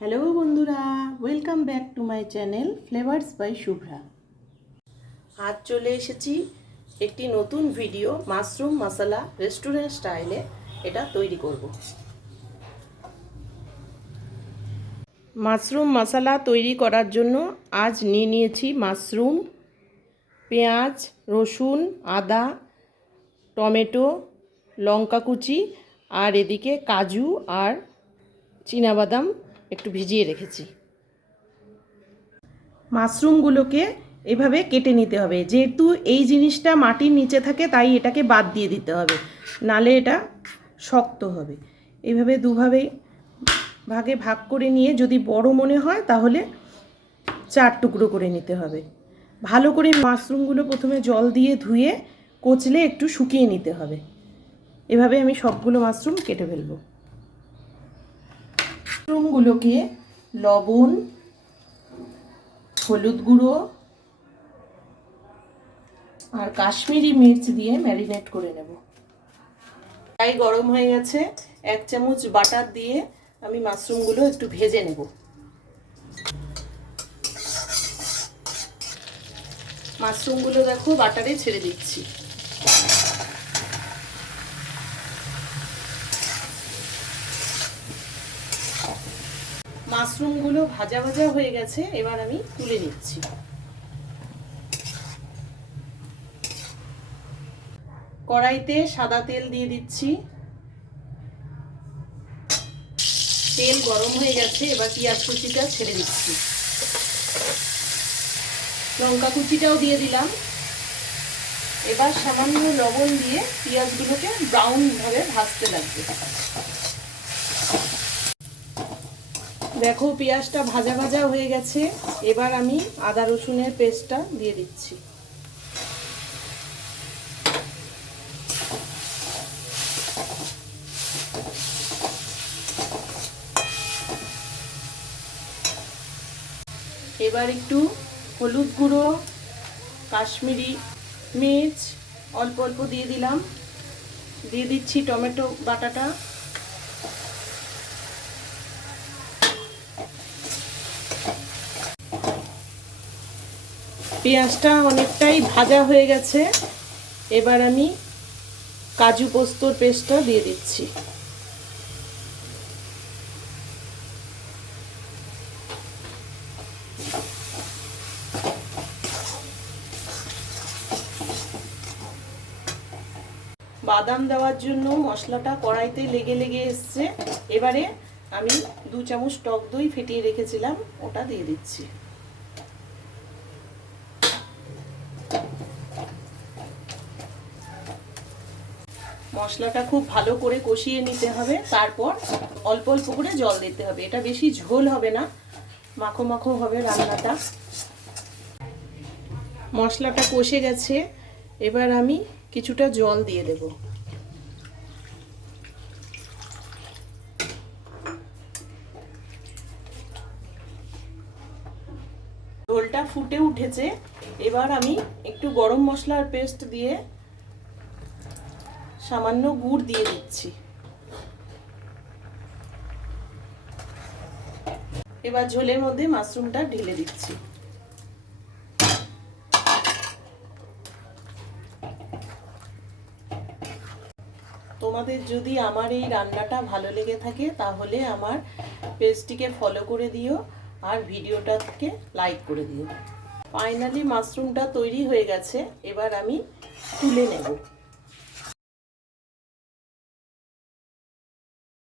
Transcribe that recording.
Hello বন্ধুরা, welcome back to my channel Flavours by Shubhra. আজ চলে এসেছি একটি নতুন ভিডিও, মাশরুম মশলা রেস্টুরেন্ট স্টাইলে এটা তৈরি করব। মাশরুম মশলা তৈরি করার জন্য আজ নিয়ে নিয়েছি মাশরুম, পেঁয়াজ, রসুন, আদা, টমেটো, লঙ্কা কুচি আর এদিকে কাজু আর চীনাবাদাম একটু ভিজিয়ে রেখেছি। মাশরুমগুলোকে এভাবে কেটে নিতে হবে। যেহেতু এই জিনিসটা মাটির নিচে থাকে তাই এটাকে বাদ দিয়ে দিতে হবে, নালে এটা শক্ত হবে। এইভাবে দুভাবে ভাগে ভাগ করে নিয়ে যদি বড় মনে হয় তাহলে 4 টুকরো করে নিতে হবে। ভালো করে মাশরুমগুলো প্রথমে জল দিয়ে ধুয়ে কচলে একটু শুকিয়ে নিতে হবে। এভাবে আমি সবগুলো মাশরুম কেটে ফেলবো। মাশরুমগুলোকে লবণ, হলুদ গুঁড়ো আর কাশ্মীরি মির্চ দিয়ে ম্যারিনেট করে নেব। কড়াই গরম হয়ে গেছে, 1 চামচ বাটার দিয়ে আমি মাশরুমগুলো একটু ভেজে নেব। মাশরুমগুলো দেখো বাটারে ছেড়ে দিচ্ছি। মাশরুমগুলো ভাজা ভাজা হয়ে গেছে, এবার আমি তুলে নিচ্ছি। কড়াইতে সাদা তেল দিয়ে দিচ্ছি। তেল গরম হয়ে গেছে, এবার পেঁয়াজ কুচিটা ছেড়ে দিচ্ছি। লঙ্কা কুচিটাও দিয়ে দিলাম। এবার সামান্য লবণ দিয়ে পেঁয়াজগুলোকে ব্রাউন ভাবে ভাজতে লাগবে। দেখো পেঁয়াজটা ভাজা ভাজা হয়ে গেছে, এবার আমি আদা রসুনের পেস্টটা দিয়ে দিচ্ছি। এবার একটু হলুদ গুঁড়ো, কাশ্মীরি মির্চ অল্প অল্প দিয়ে দিলাম। দিয়ে দিচ্ছি টমেটো বাটাটা। পেঁয়াজটা অনেকটাই ভাজা হয়ে গেছে, এবার আমি কাজু পোস্তর পেস্টটা দিয়ে দিচ্ছি। বাদাম দেওয়ার জন্য মশলাটা কড়াইতে লেগে লেগে এসছে। এবারে আমি 2 চামচ টক দই ফেটিয়ে রেখেছিলাম, ওটা দিয়ে দিচ্ছি। মশলাটা খুব ভালো করে কষিয়ে নিতে হবে, তারপর অল্প অল্প করে জল দিতে হবে। এটা বেশি ঝোল হবে না, মাখো মাখো হবে রান্নাটা। মশলাটা কষে গেছে, এবার আমি কিছুটা জল দিয়ে দেব। ঝোলটা ফুটে উঠেছে, এবার আমি একটু গরম মশলার পেস্ট দিয়ে সামান্য গুড় দিয়ে দিচ্ছি। এবার ঝোলের মধ্যে মাশরুমটা ঢেলে দিচ্ছি। তোমাদের যদি আমার এই রান্নাটা ভালো লেগে থাকে তাহলে আমার পেজটিকে ফলো করে দিও আর ভিডিওটাকে লাইক করে দিও। ফাইনালি মাশরুমটা তৈরি হয়ে গেছে, এবার আমি তুলে নেব।